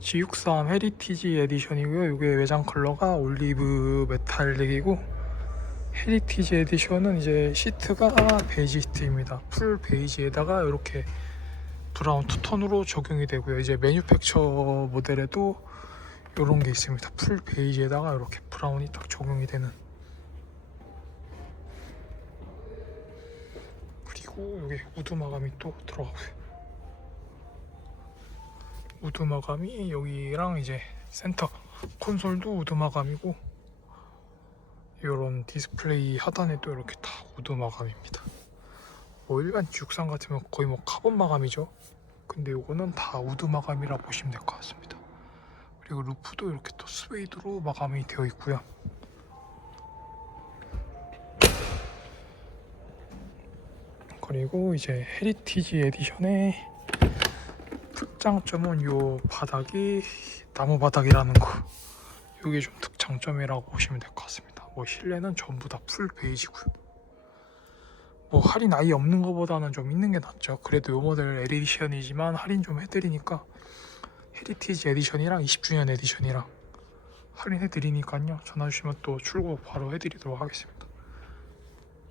G63 헤리티지 에디션이고요. 이게 외장 컬러가 올리브 메탈릭이고 헤리티지 에디션은 이제 시트가 베이지 시트입니다. 풀 베이지에다가 이렇게 브라운 투톤으로 적용이 되고요. 이제 매뉴팩처 모델에도 이런 게 있습니다. 풀 베이지에다가 이렇게 브라운이 딱 적용이 되는. 그리고 여기 우드 마감이 또 들어가고요. 우드 마감이 여기랑 이제 센터 콘솔도 우드 마감이고 이런 디스플레이 하단에도 이렇게 다 우드 마감입니다. 뭐 일반 G63 같으면 거의 뭐 카본 마감이죠. 근데 이거는 다 우드 마감이라 보시면 될 것 같습니다. 그리고 루프도 이렇게 또 스웨이드로 마감이 되어 있고요. 그리고 이제 헤리티지 에디션의 특장점은 요 바닥이 나무 바닥이라는 거. 이게 좀 특장점이라고 보시면 될 것 같습니다. 뭐 실내는 전부 다 풀 베이지고요. 뭐 할인 아예 없는 것보다는 좀 있는 게 낫죠. 그래도 요 모델 에디션이지만 할인 좀 해드리니까 헤리티지 에디션이랑 20주년 에디션이랑 할인해드리니까요. 전화 주시면 또 출고 바로 해드리도록 하겠습니다.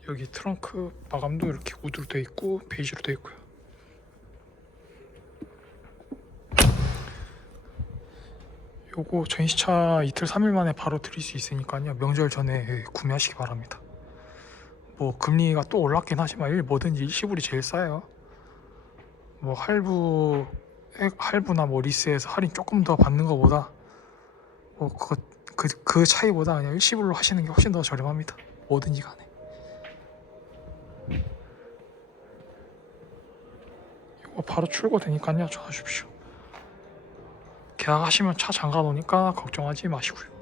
여기 트렁크 마감도 이렇게 우드로 되어 있고 베이지로 되어 있고요. 요거 전시차 이틀 3일 만에 바로 드릴 수 있으니까요. 명절 전에 구매하시기 바랍니다. 뭐 금리가 또 올랐긴 하지만 일 뭐든지 일시불이 제일 싸요. 뭐 할부 할부나 뭐 리스에서 할인 조금 더 받는 것보다 뭐 그거 그, 그 차이보다 그냥 일시불로 하시는 게 훨씬 더 저렴합니다. 뭐든지 간에. 이거 바로 출고되니까요. 전화 주십시오. 계약하시면 차 잠가 놓으니까 걱정하지 마시고요.